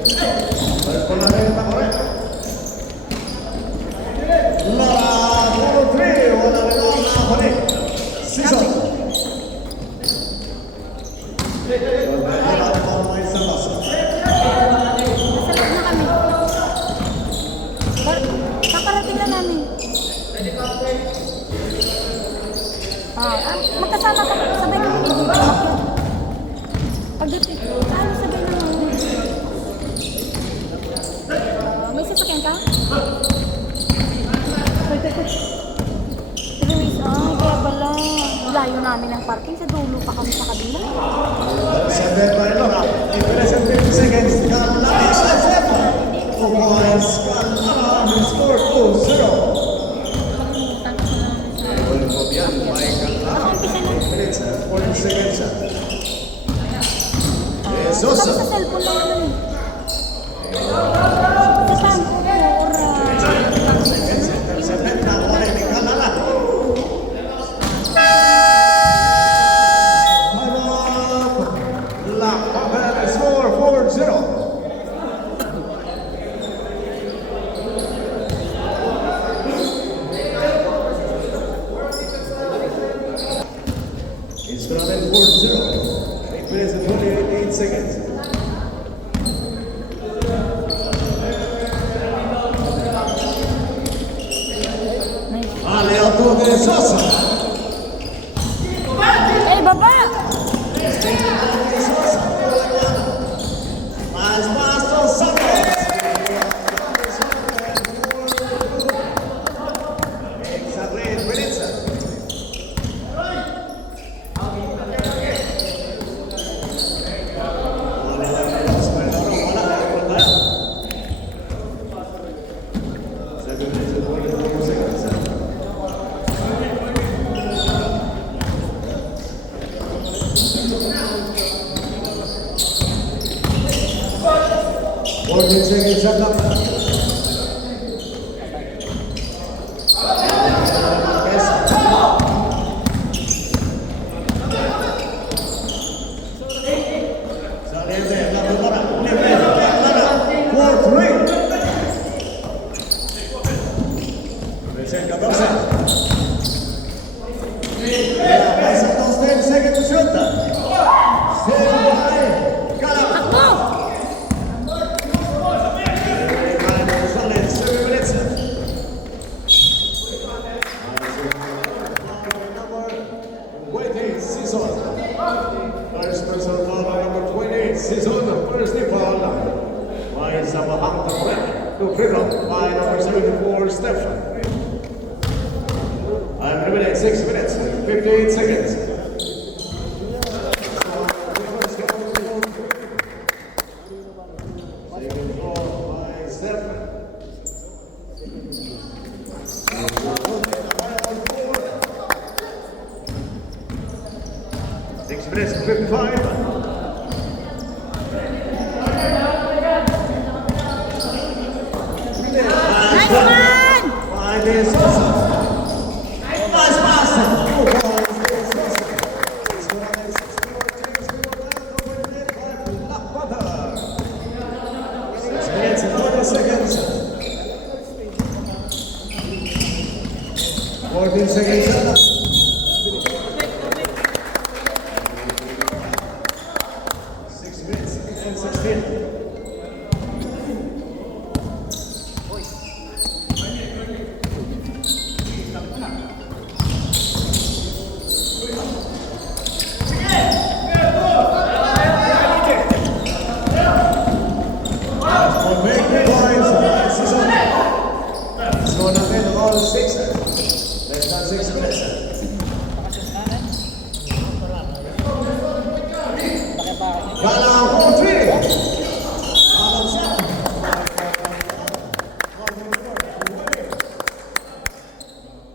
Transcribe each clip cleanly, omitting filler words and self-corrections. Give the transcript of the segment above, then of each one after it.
Con la retta corretta. La 1-3, wala rin ang nakapalik. Season. Wala pa may isang basa. Kakarating na namin. Magkasama ka. Sabay ka. Pagdating. Sabay na mo. May sasakyan ka? Luis, kaya pala. Layo namin ng parking. Sa dulo pa kami sa kabila. 7 pa rin lang. Less than 50 seconds. Karoon natin. 2 points. Karoon score 2-0. Minutes, 40 seconds. Sosa. Sa cellphone lang naman. Sa sampo ko, Score 4-0. It's going to be 4-0. 8 minutes and 28 seconds. Aleato de Sosa. baba! Mas Master Santos. Exactly 8 minutes. Order seconds shut up. First person foul by number 28, Season, first foul by Sabahang Tamuret, to freedom by number 74, Stefan. And remaining 6 minutes, 58 seconds. Second foul by Stefan. 6 minutes, 55. Nice one! By the Sosa. Nice pass. 2 points. Sosa. 6 minutes and 40 seconds. 14 seconds. 6 minutes and 16.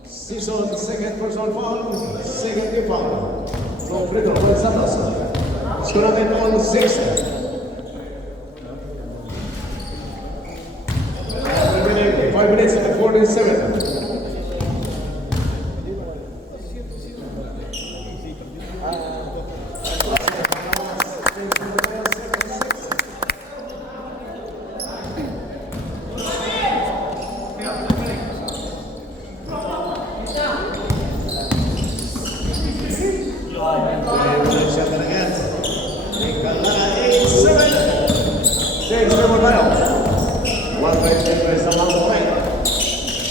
Season second person foul, second foul. From Fredo, Juan Santos. Scoreman on 6. Remaining 5 minutes and 47. 6 naman tayo. 1.23 sa mga point.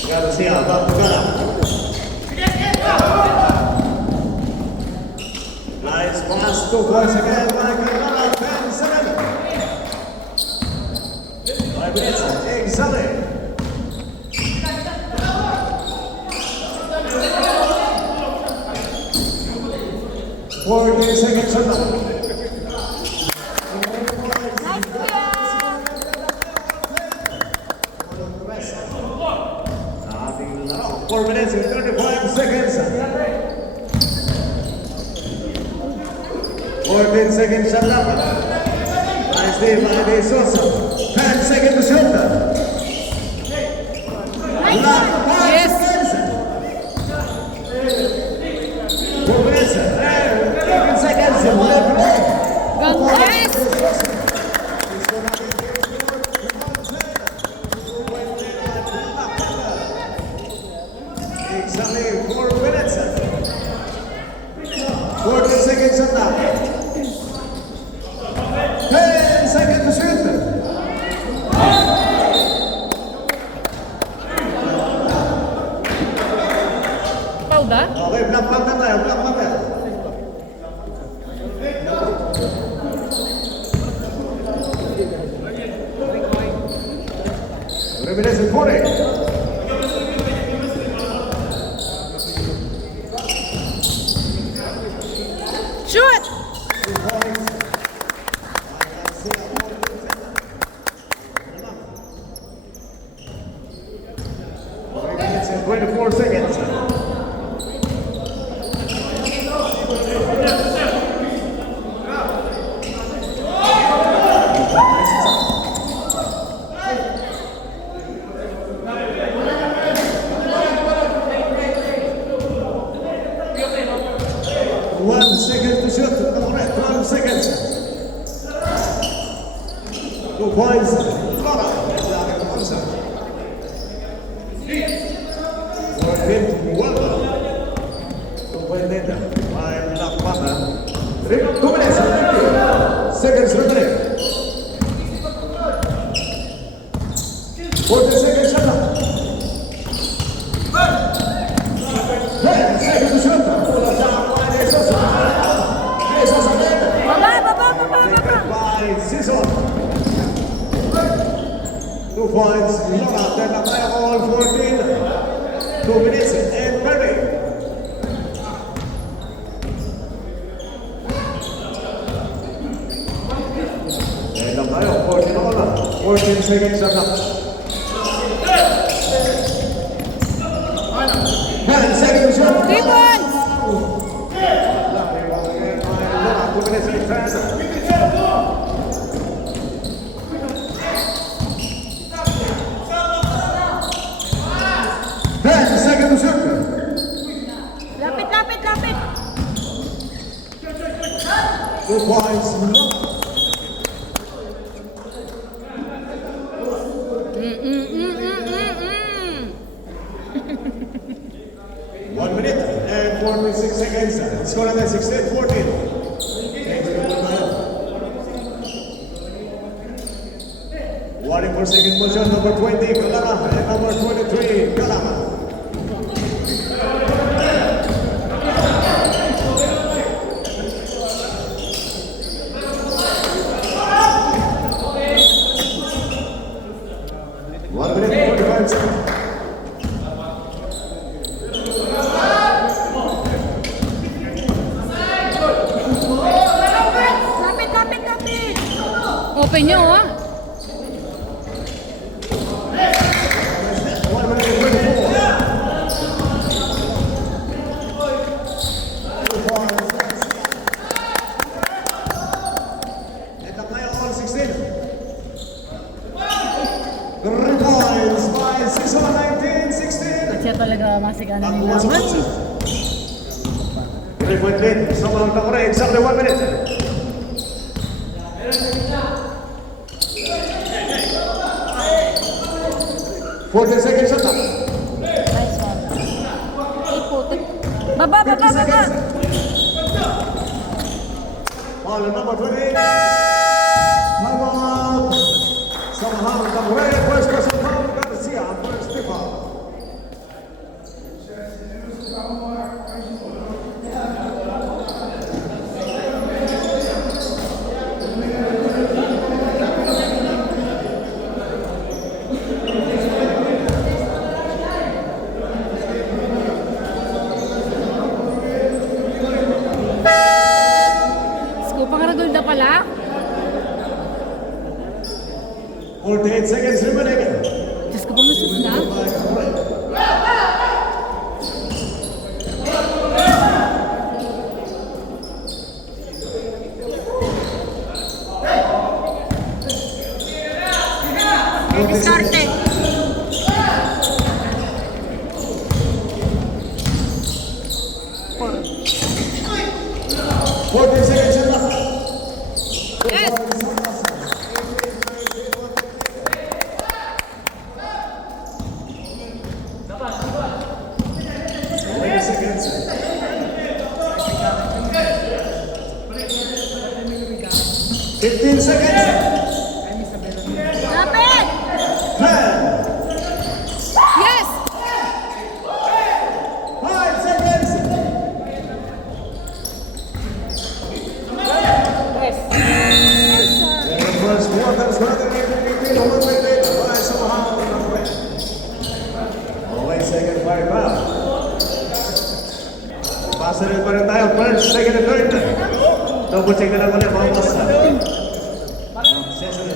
Garcia, back to Gala. Nice pass, 2 points again. Michael Gala, 10-7. 5 minutes, exactly. 40 seconds on that. Nice kuya! Ating laro, 4 minutes and 35 seconds. 14 seconds shot up. Nice day by De Sosa. 10 seconds to shoot. Yes! 4 minutes and 11 seconds. Gangres! Exactly 4 minutes. 40 seconds on that. 10 seconds to shoot. Pauda? Okay, black bag na tayo, black bag na. Minutes and 40. Shoot! Minutes and 24 seconds. One second to shoot. 12 seconds. 2 points. Flora. 2 minutes. 2 minutes. Seconds remaining. 40 seconds shot. 10 seconds to shoot. By Sison. 2 points. Lora. Then all 14. 2 minutes and 30. And lang tayo. 14 ako lang. 14 seconds na lang. 10 seconds shot. 3 points! 2 minutes and 10. Second to shoot. Lapit, lapit, lapit! 2 points. 1 minute and 46 seconds. Score natin 16-14. Warning for second position, number 20, Kalama, and number 23, Kalama. One minute and 45 seconds. Lapit, lapit, lapit! Open nyo, ha? 1 minute and 24. 2 points. And up tayo all 16. 3 points by 6-19-16. Siya talaga masigana Ang nila. mga sumunod. 3-point lead. Sa mga takore, exactly 1 minute. Forty seconds shot. Nice one. 8 putik. Baba, baba, 50 baba! seconds. Ball number 20. Time out. 48 seconds remaining. Diyos ko ba masusla? Diskarte. 40 seconds left. Yes! 20 seconds. 15 seconds. Lapit! 10. Yes! 5 seconds. The first quarter started between home and away by somehow away. Away second by foul. Pasa rin pa rin tayo. First, second, and third. Double check na lang ulit mga boss. Session.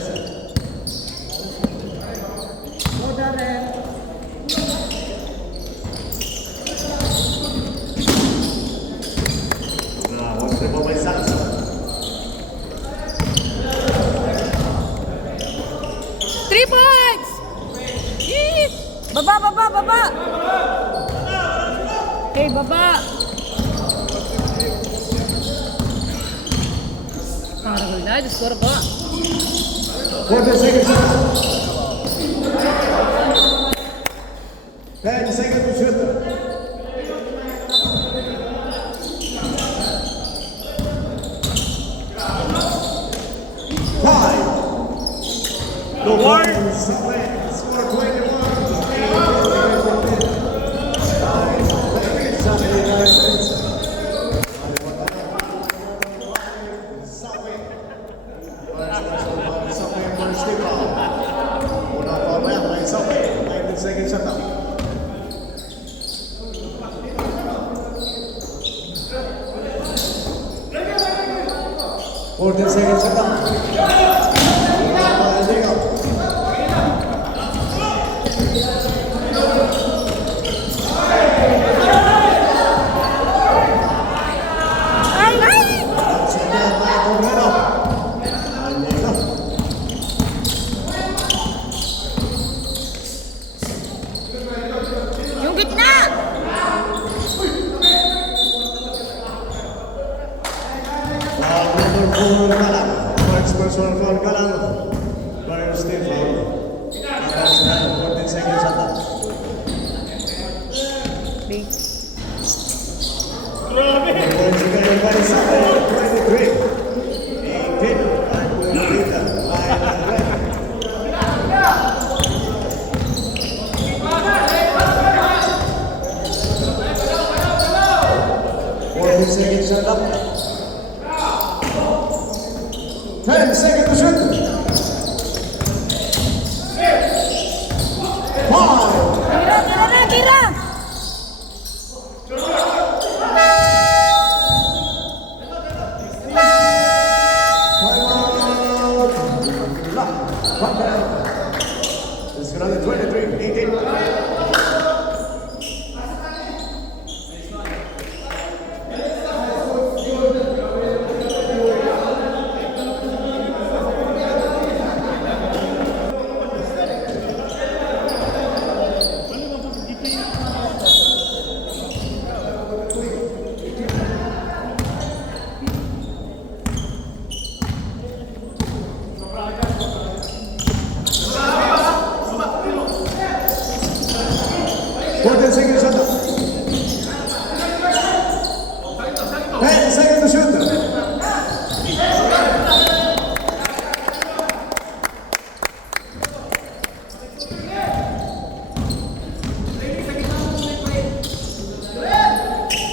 Huwag na po may saksa. Three points! Yes! Baba, baba, baba! Okay, baba! Parang na, Diyos ko ba? 40 seconds left. 10 seconds to shoot. 5. The Warriors score 21. Seconds shut down. 14 seconds shut down. Yung gitna! First personal foul ka lang. Warriors still foul. 14 seconds shut down. Points again by Samuel, 23. 18. And we'll lead them by 11. Seconds shut up. 10 seconds to shoot. 5. Tira, tira na, tira! It's another 23, 18. Seconds shut down. 10 seconds to shoot.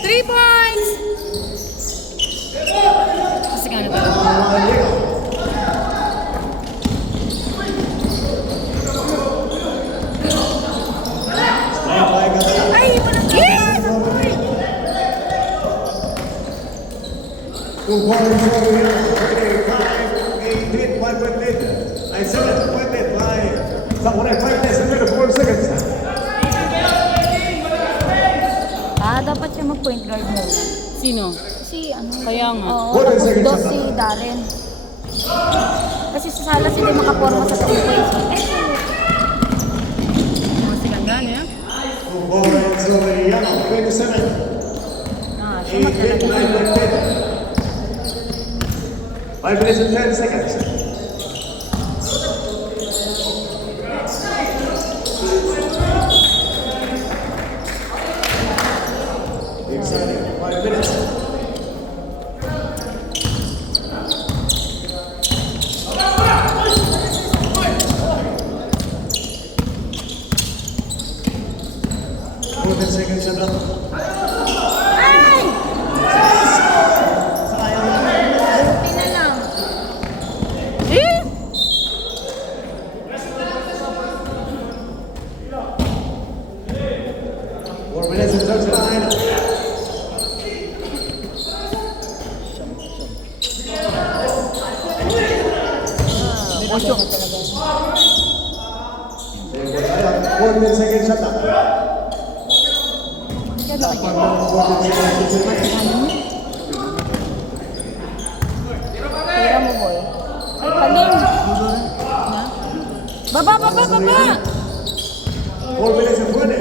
3 points! Kasi nga na ba? Ay, walang yes! Two Warriors over here. 5, 18, 1 point lead. 7 point lead by Stop on 5 minutes and 24 seconds. Dapat siya mag-point guard mo. Sino? Si ano? Kaya nga. Oo, What tapos is second dos shot? si Darren. Kasi sa sala sila makaporma sa 3 points. Mga silangan, eh. 2 points over Yano, 27. Siya 8 maglalagay. 9 10. 5 minutes and 10 seconds. Exciting. 5 minutes. More than seconds shot up. Ay! Sayang. Buti na lang. Eh? 4 minutes and 39. Ocho ka talaga. 14 seconds shot up. Siya ba Dapat yan? ng 14 seconds shot up. Tira mo, boy. Ay, palim. Baba, baba, baba! 4 minutes and 20.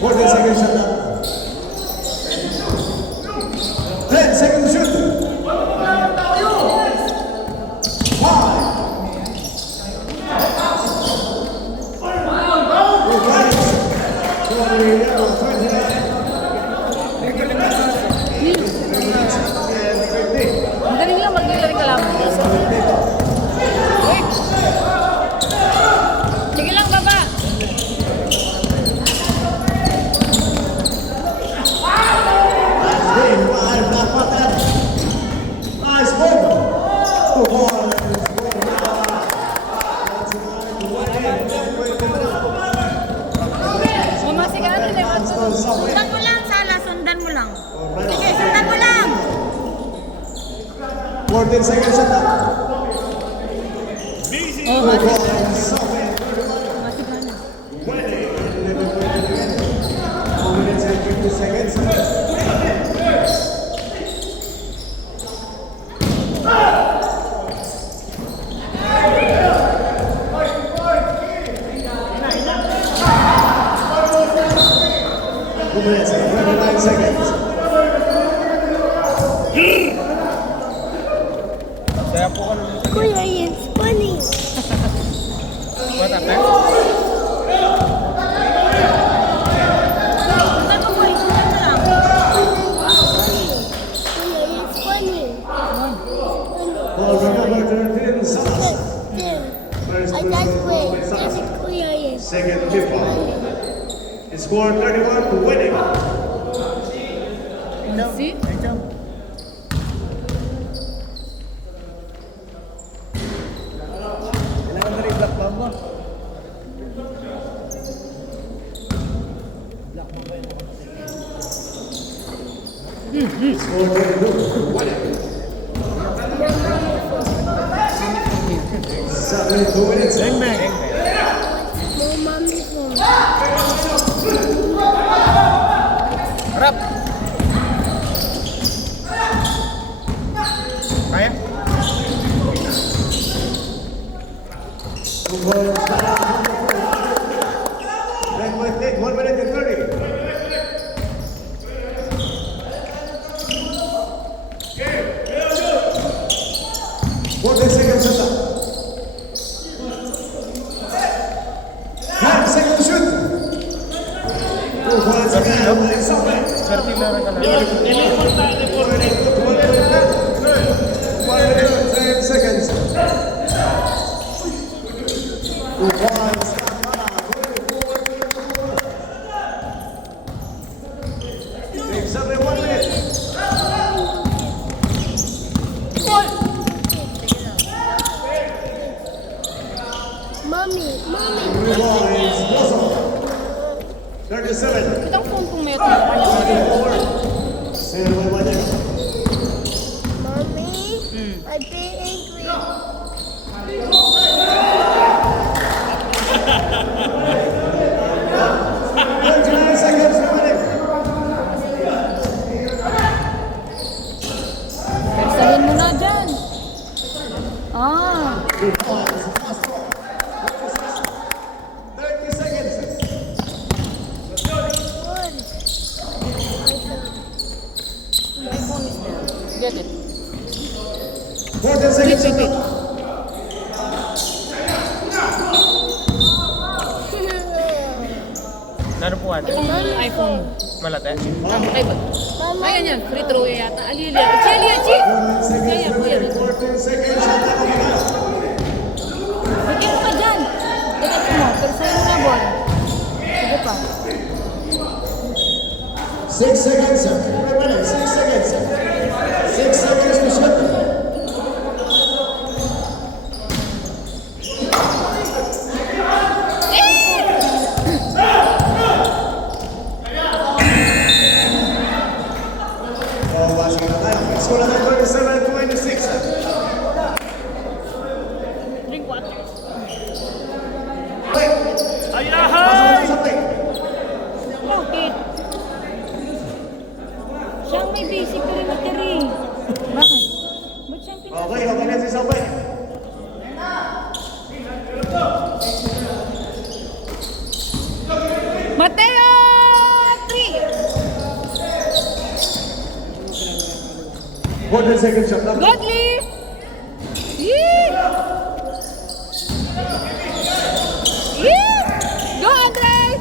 Fourteen seconds shot up. 10 seconds shoot. 5. 29. Magaling lang, magaling ka lang. Sige lang, baba. Nice move. 2 points. Mamasigado na yung Sundan mo lang, Sala. Sundan mo lang. Sige, sundan mo lang. 14 seconds shot up. Oh, 2 points. masigado. 2 minutes and 50 seconds. Two minutes and 29 seconds. Kuya, it's funny. What happened? Sundan mo, boy. Sundan mo lang. Kuya, it's funny. Ball number 13, Salas. First I person can't to wait. play Salas. Kuya, yes. Second, Lipa. Score 31 to winning. See? Score 32 winning. 72 minutes. No mommy phone. Harap. Kaya? 2 points. Then with it, 1 minute and 30. What the second shot up? 10 seconds shoot. 2 points again. It's something. 1 minute and 10 seconds. 2 Because fast ball. 30 seconds. My phone is there. Get it. 14 seconds on the Naroon po ate. iPhone. Malate. Ay ba? Ayan yan. Free throw yata. Alilia. Chelia, Chi! 14 Kaya po yan. seconds. 14 seconds. Shot na kumagana. Bigyan ka dyan. Bigyan mo. Pero sa'yo na ball. Sige pa. 6 seconds. 3 minutes. 6 seconds. 6 seconds to shoot. Oh, basi na tayo. Score na tayo 27-26. Drink water. Pasok na sa play. Bakit? Siya ang may basic perimeter eh. Bakit? Ba't siyang Okay, okay na si Sabay. Mateo! 3! 14 seconds shot na. Godly! Yee! Yee! Go, Andre!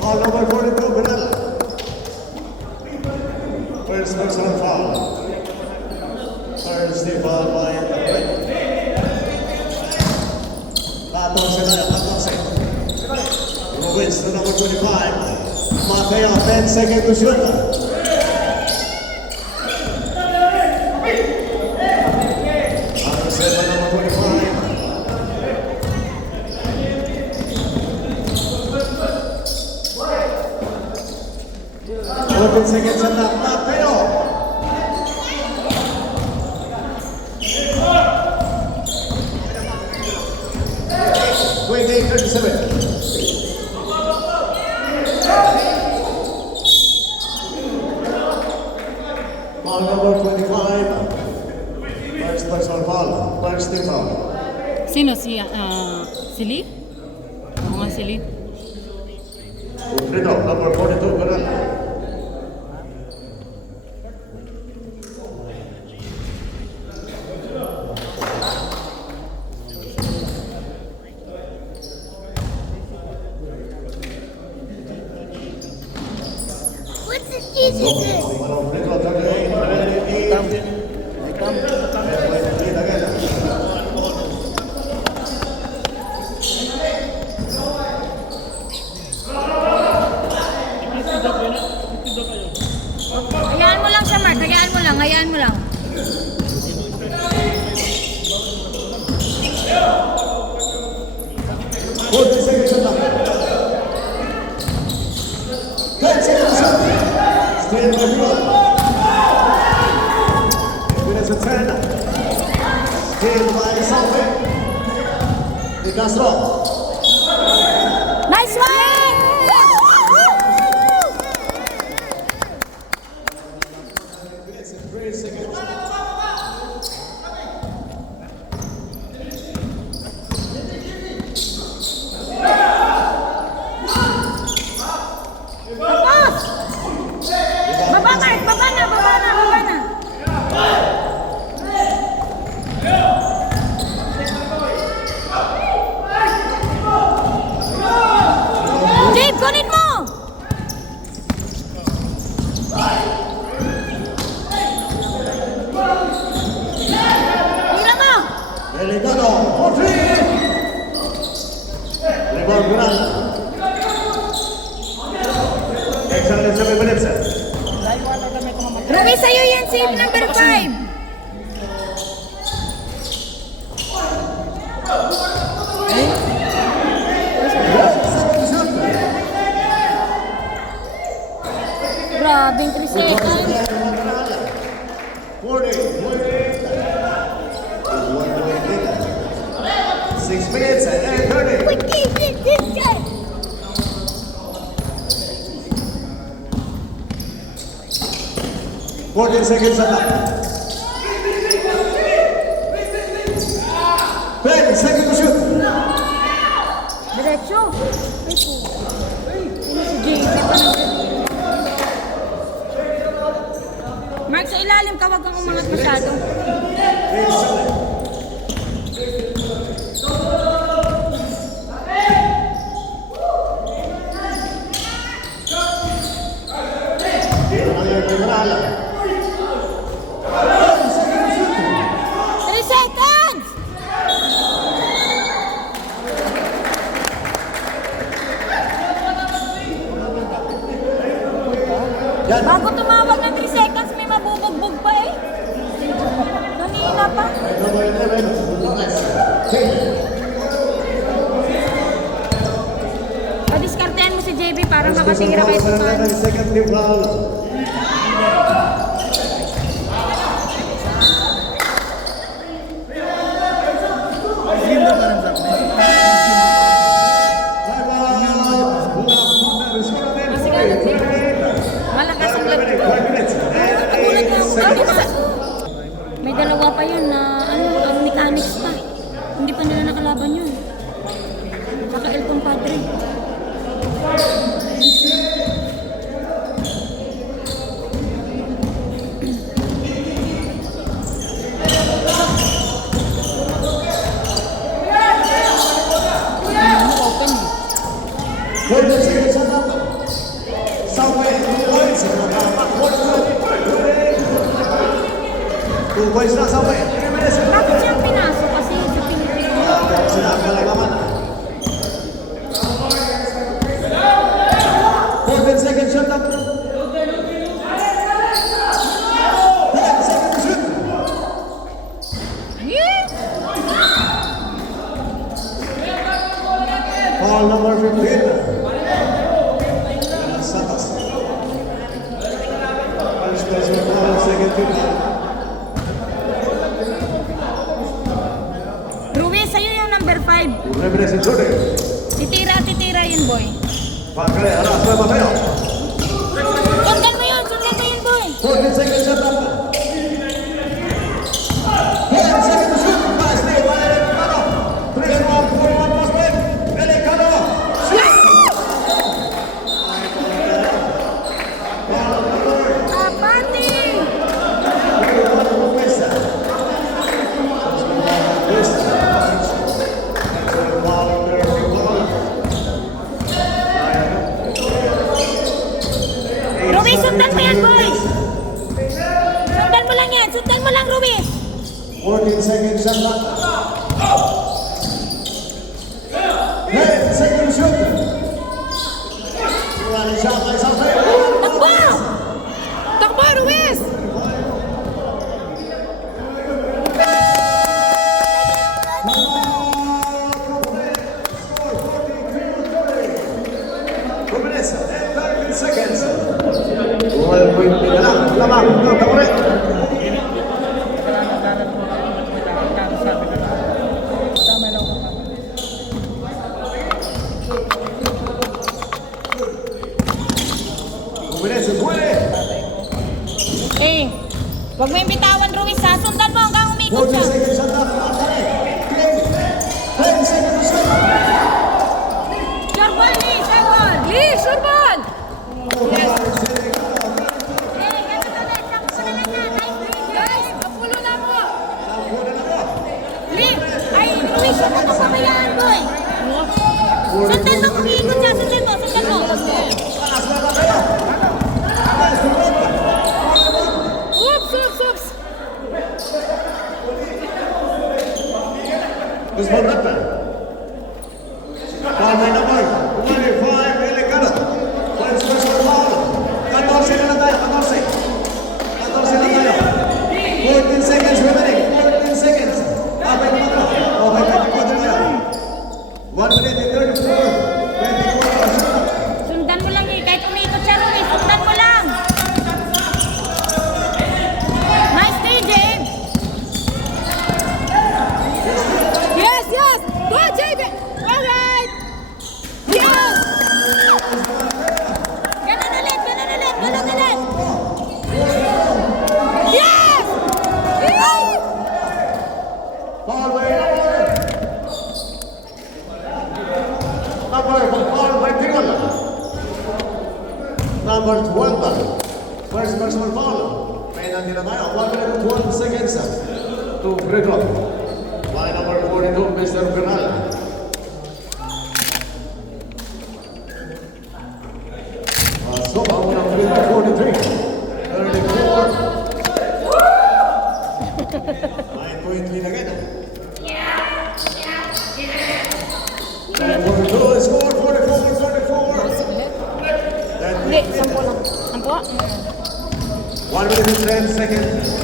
Foul number 42, Benella. First personal foul. First foul by Ray. 14 sila, 14. Ruiz to number 25. Mateo, 10 seconds to shoot. Anderson to number 25. 14 seconds on that. Mateo. Twenty-eight, 37. Foul number 25. First personal foul. First team foul. Sino si, si Lee? Oo nga si Lee. Frito, number 42, Benella. What's the cheese in it? Number Frito, 38, 28. Lead again. Hayaan mo lang siya, Mark. Hayaan mo lang. Hayaan mo lang. Forty seconds on that. 10 seconds on. Still by Frito. Minutes of 10. Still by Salve. De Castro. Nice one! Minutes and 3 seconds. Baba, Mark! Baba na! Baba na! Baba na! Dave, kunin mo! Tira mo! Delicado, for 3. Rebound Gural. Extra 7 minutes. Ruby, sa'yo yan, save number 5. Grabing 3 seconds. 40, 6 minutes and 30. What is this guy? 14 seconds on that. Mark, sa ilalim ka, wag kang umangat masyado. Mayor General. 3 seconds! Yan. Bago tumawag ng 3 seconds, may mabubugbog pa eh. Kanina pa. Number 11, Lucas. King. Padiskartehan mo si JB para makatira kayo sa pan. Second team foul. Malakas ang lag. Nagulat na ako. Bakit ba? May dalawa pa yun na ang mechanics pa. Hindi pa nila nakalaban yun. Saka El Compadre. Open eh. Golden State sa tapat. Southway, 2 points. 2 points na Southway. 3 minutes. Bakit siya pinasok? Kasi sa Pilipinas. Sinabi lang naman. 14 seconds shot up. 10 seconds shoot. Foul number 15. Santos. First special foul, second team foul. Ruiz, sa'yo yung number 5. 3 minutes in shooting. Titira yun, boy. Pagkali, aras na Mateo. Sundan mo yun, boy. 14 seconds shot up. 10 seconds shoot. Pass play, Delicano. 3-1, 4-1 pass play. Delicano. Apati! Ruiz, sundan mo yan, boy. Sundan mo lang yan. Sundan mo lang, Ruiz. 14 seconds shot up. 10 seconds shoot. One shot by Southway. Takbo! Takbo, Ruiz! Seconds. 12.3 na lang. Lamang. Takulit. Kuminesa, puede. Eh, wag mo yung bitawan, Ruiz, ha? Sundan mo hanggang umikot 14 siya. seconds shot up. 10 seconds shot up. Sure ball, Lee! Sure ball! Lee, sure ball! Yes! Eh, ganun ulit. Takbo na lang yan. Nice play, guys! Kapulo na mo! Lee! Ay, Ruiz, huwag mo pabayaan, boy! Sundan mo kung iikot siya. Sundan mo, sundan mo. Oops, oops, oops! number 12. First personal foul. Penalty na tayo. 1 minute and 12 seconds to free throw. By number 42, Mr. Bernal. So, ang unang free throw, 43. 34. 9-point lead again. 42 score, 44. Hindi, 10 lang. 10? 1 minute and 10 seconds.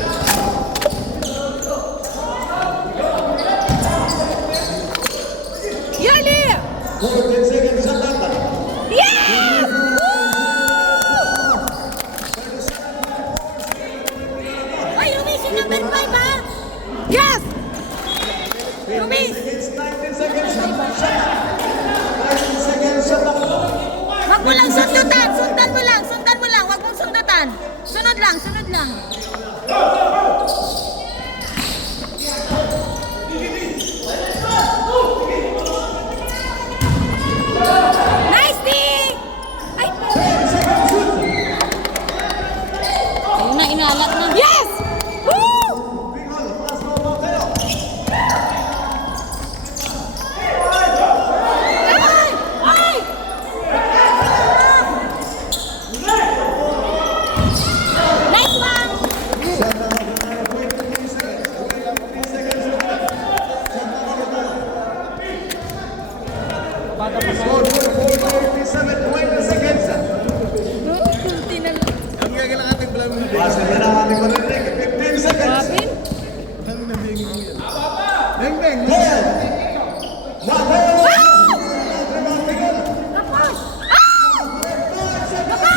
Yali! 14 seconds sa tanda. Yes! Ay, Luis, yung number 5 ha? Yes! Luis! It's 19 seconds sa tanda. 19 seconds sa tanda. Wag mo lang sundutan! Sundan mo lang! Wag mong sundutan! Sunod lang! Nice, D! Ay! Ayun na, inalat na. Yes! Woo! Bicol, pass mo ba kayo? Ay! Ay! Nice one! Score 47, 20 seconds. Kunti na lang. Pass na lang ating marinig. 15 seconds. Kapin? 10. Mateo! Tapos! Ah! Baba!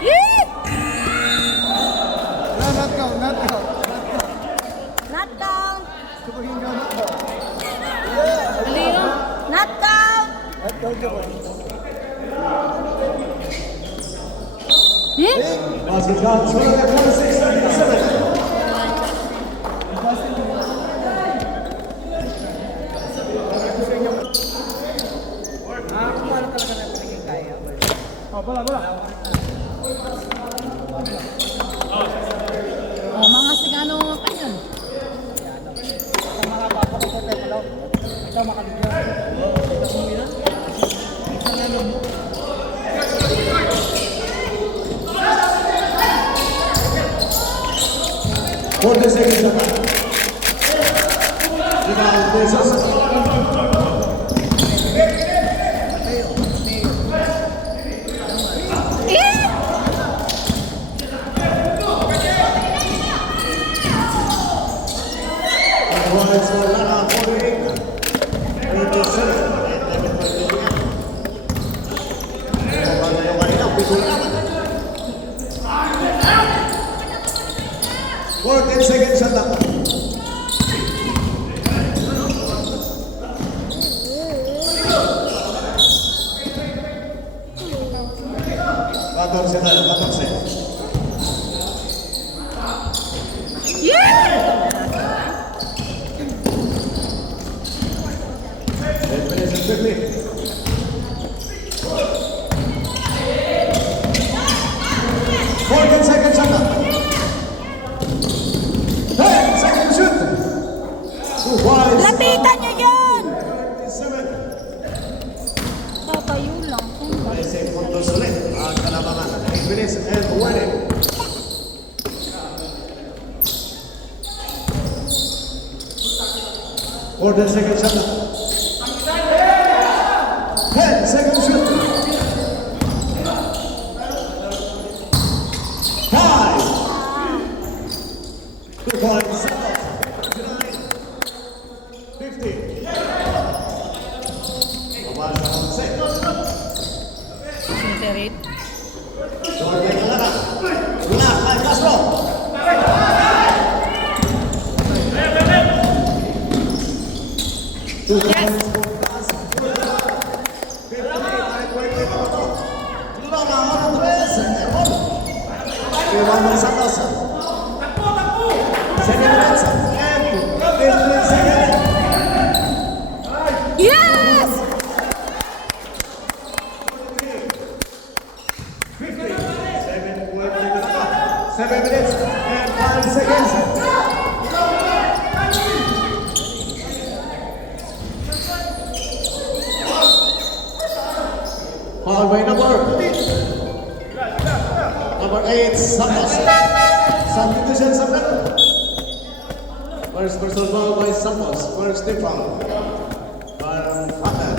Yes! Not down! Dali lang. Not down! Yes! Basket count, score at 26-37. Oh, mga sigano pa yan. Forty seconds left. Rebound, Bezos. Points for Lana, 48. 37. Yung kanina, Bicol naman. 14 seconds sa tapa. Katorse tayo, 14. Yeah! 10 minutes and 15. Seconds sa tapa. 10 seconds shoot. Two wide. Lapitan nyo yun! 27. Tatayo lang. 13 puntos ulit ang kalamangan. 8 minutes and 20. Order second shot. 10 seconds shoot. 5. 2 points. 50. Babal sa konse. Sinterate. Jordan Alara. Black by Castro. Two points for Castro. 58. Lola Montres. Iwan Santos. Second minutes and 15 seconds. Yes! 7 minutes and 5 seconds. Foul by number 8, Santos. Substitution sa middle. First personal foul by Santos. First team foul. Father.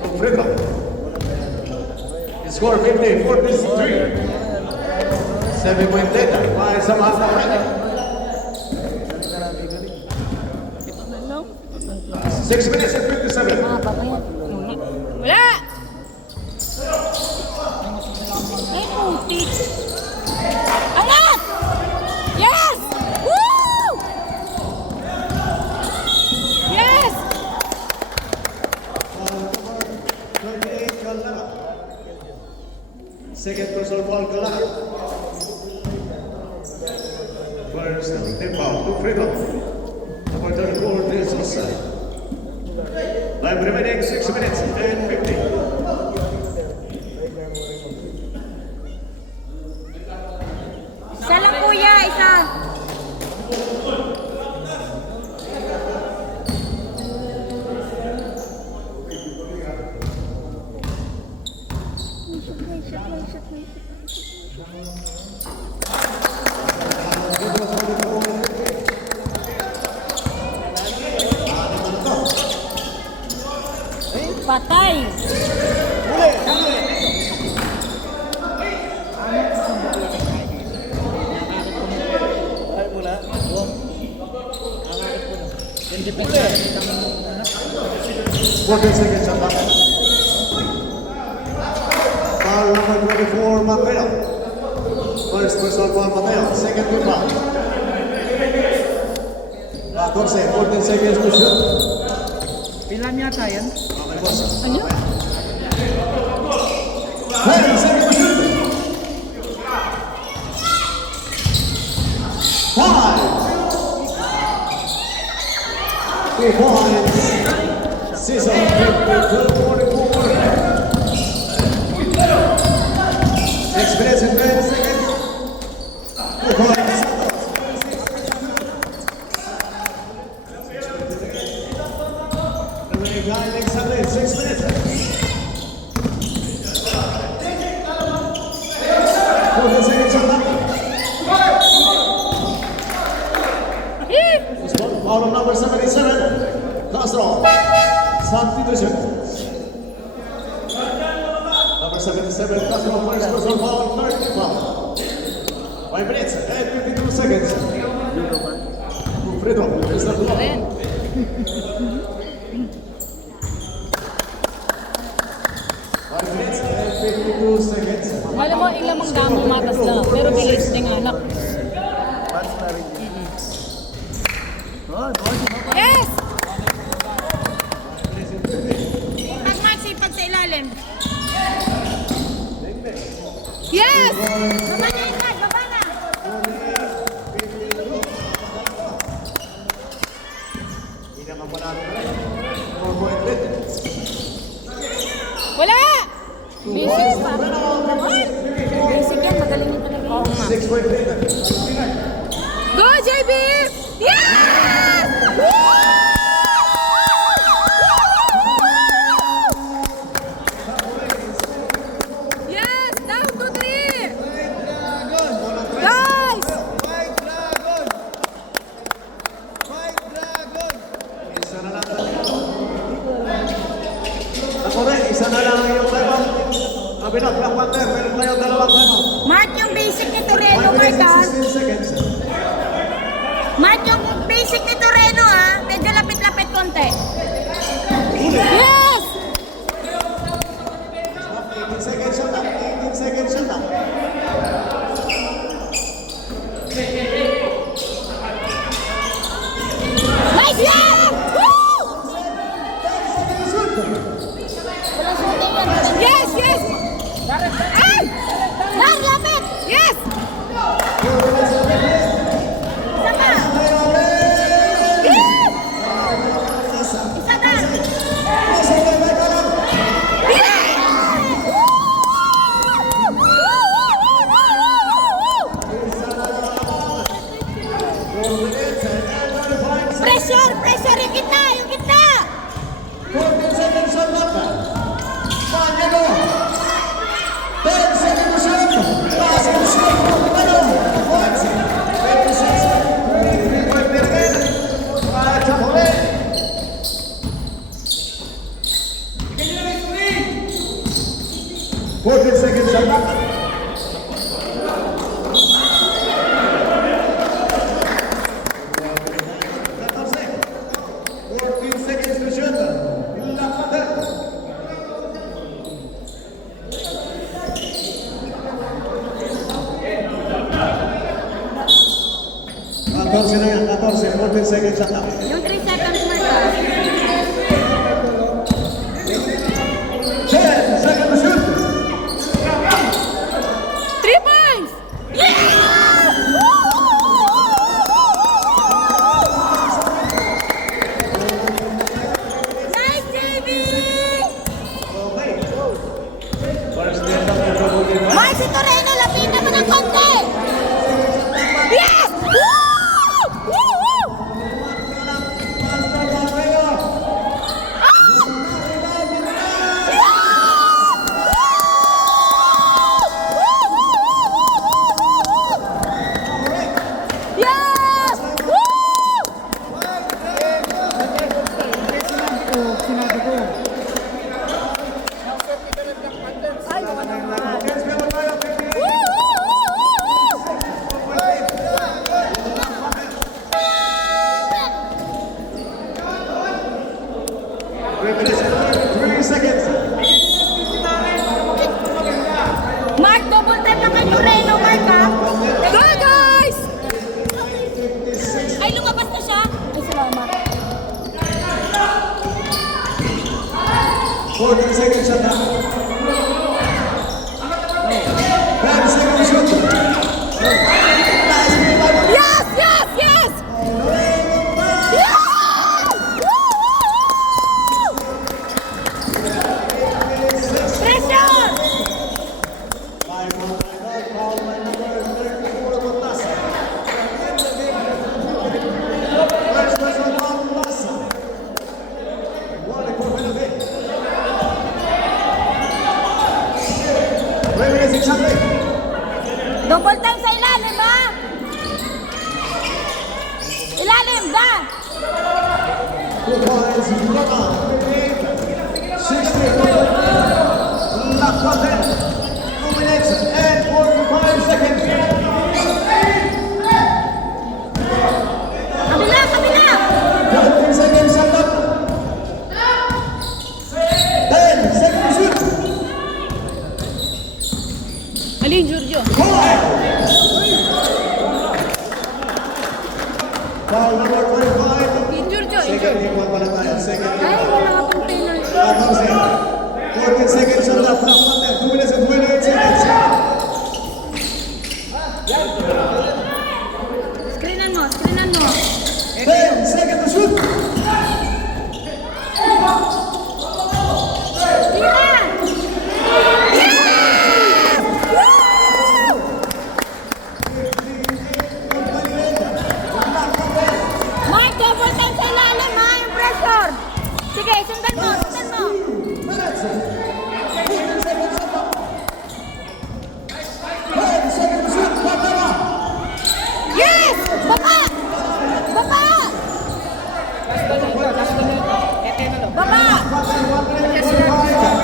From free throw. He scored 50-43. 7-point later by Samantha Redding. 6 minutes and 57. Mahaba pa yan. Wala! Ay, putik. Angat! Yes! Woo! Yes! 38 Calera. Second personal foul Calera. First team foul to free throw. Number 34 is offside. Time remaining 6 minutes and 50. Isa lang kuya, isa. Patay. Fourteen seconds on that. Foul number 24, Mateo. First personal foul, Mateo. Second team foul. 14 seconds to shoot. Pilan yata yan? Okay, boss. Ano? 20 seconds to shoot. 5. 3 points. Season 52-44. 6 minutes and 20 seconds. 2 points. Remaining time exactly 6 minutes. 14 seconds on that. Foul of number 77. Castro. Substitution. Number 77, Castro, first personal foul, third team foul. 5 minutes and 52 seconds. Free throw, is the block. Rin. 5 minutes and 52 seconds. Alam mo, ilang mong damong matas na. Pero bilis din anak. Pass na rin yun. Yes! Pag Maxi, pag sa ilalim. Yes! Baba na yung bag, baba na. Wala! Basic pa. Basic yan, magaling yun talaga. Oo nga. 6 point later. Go, JB! Yes! Woo! Yes! Down to 3! Guys! Isa na lang. Ako rin, isa na lang yung time out. Sabi na, Black Panther, meron tayo dalawang time out. Mark yung basic ni Toreno, 5 Mark minutes ah. and 16 seconds. Mark yung basic ni Toreno ah. Medyo lapit-lapit konti. Yes! 18 seconds shot lang. 18 seconds shot lang. Nice yan! Woo! Walang shooting yan. Yes! Yes! Ay! Mar, lapit! Yes! Isa pa! Yes! Isa pa! 14 seconds to shoot. Lakad. 14 na yan, 14, 14 seconds shot clock. Yung 3 seconds mark ah. 10 seconds to shoot. 3 points! Nice, JB! Okay. First net up to double the ball. Marcy Toreno, lapitan mo ng konti! Yes! Woo! Woo! Woo! Yes! Woo! Sinabi ko. Ay, naman naman. Against Memo tayo, 58. Woo! Revelation 3 seconds. Mark, double tap na kay Toreno, Mark ha? Go, guys! Ay, lumabas na siya. Ay, salamat. 14 seconds shot clock. 10 seconds shoot. Yes! Yes! Yes! Yes! Pressure! Five more timeout, foul by number 34, Montasa. First personal foul, Montasa. 1 for penalty. Reminiscing something. Double time sa ilalim, ha? Ilalim, da! 2 points, Roma, 58, 60. Lakwaten, 2 minutes and 45 seconds. Kabila, kabila! 14 seconds shot clock. 10 seconds shoot. Alin, Giorgio? Foul number 25. Alin, Giorgio? Second game pa pala tayo. Second game Ay, pa. wala ka pang penalty. 14 seconds shot clock. 2 minutes and 28 seconds. Screenan mo, screenan mo. 10 seconds to shoot. Tira! Yes! Woo! Mark, double time sa ilalim, ha? Yung pressure. Sige, sundan mo, sundan mo. Minutes. 15 seconds shot clock. 10 seconds to shoot. Patama. Yes! Baba! Baba! Baba! 1 minute and 45.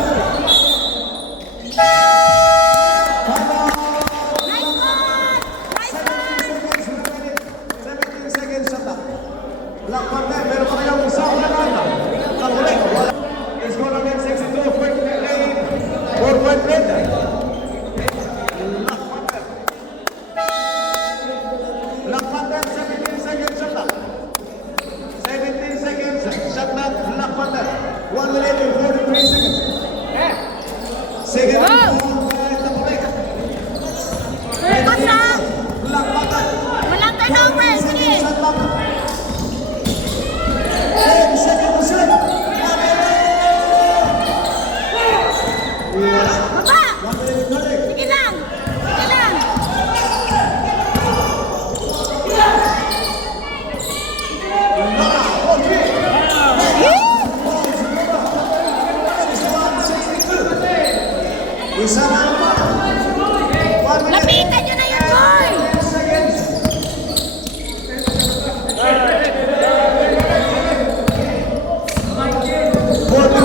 Patama. Nice one! Nice one! 17 seconds shot clock. Black Panther, meron pa kayong isang laban. Kalhuli. Score again 62, 48, 4-point lead. Black Panther, 17 seconds shot clock. 17 seconds shot clock, Black Panther. 1 minute and 43 seconds. Second Wow! Focus na! Black Panther. Walang turnover! Sige! Shot clock. 10 seconds to shoot. Baba! 1 minute and 30. Sige lang! Sige lang! Isa na naman. 1 minute Lapitan nyo na yung goal! seconds.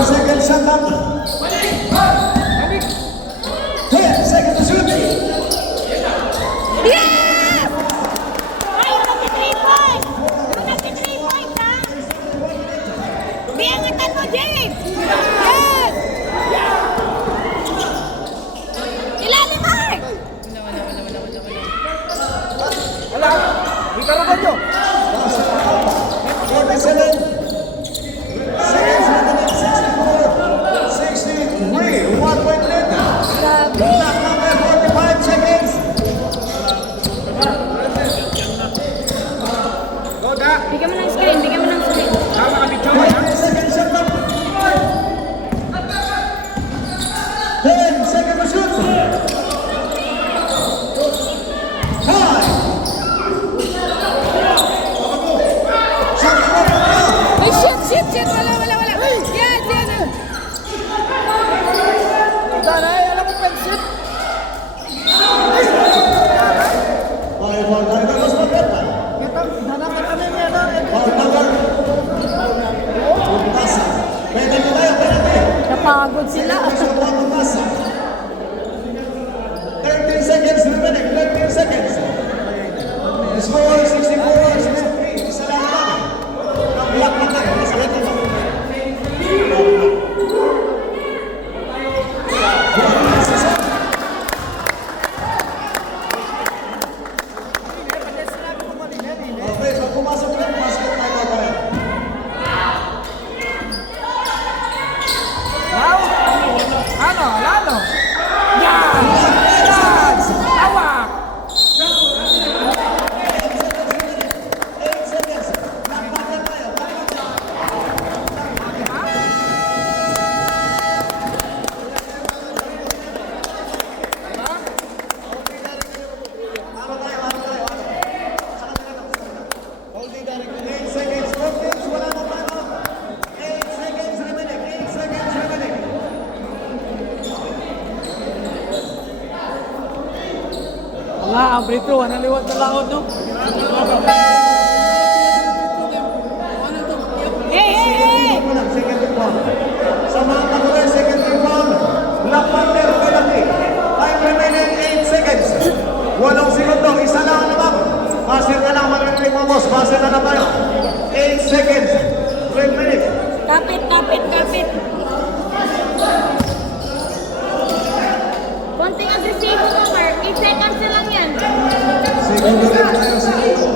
Seconds shot clock. 10 seconds Nga, ang free throw. Anong liwat na laot, no? Second foul. Sa mga kaguloy, second foul. Lapander penalty. Time remaining 8 seconds. 8 segundo. Isa lang ang naman. Passer na lang. Magagaling mo, boss. Passer na naman. 8 seconds. 12 minutes. Kapit. Konting agresibo mo, Mark. 8 seconds na lang yan. Segundo rin tayo. Segundo.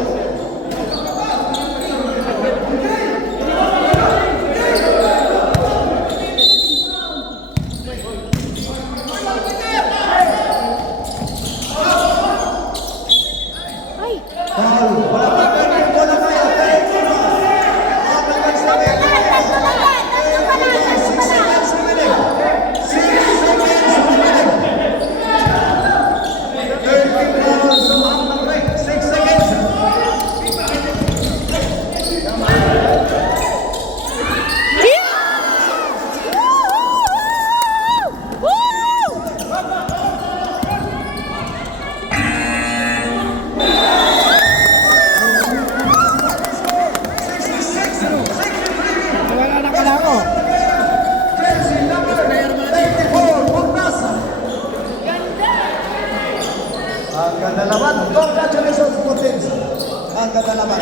Ay, Foul. Wala pa tayo. Wala pa tayo. Wala na pala ako. Ang ganda naman. Congratulations, Potenza. Ang ganda naman.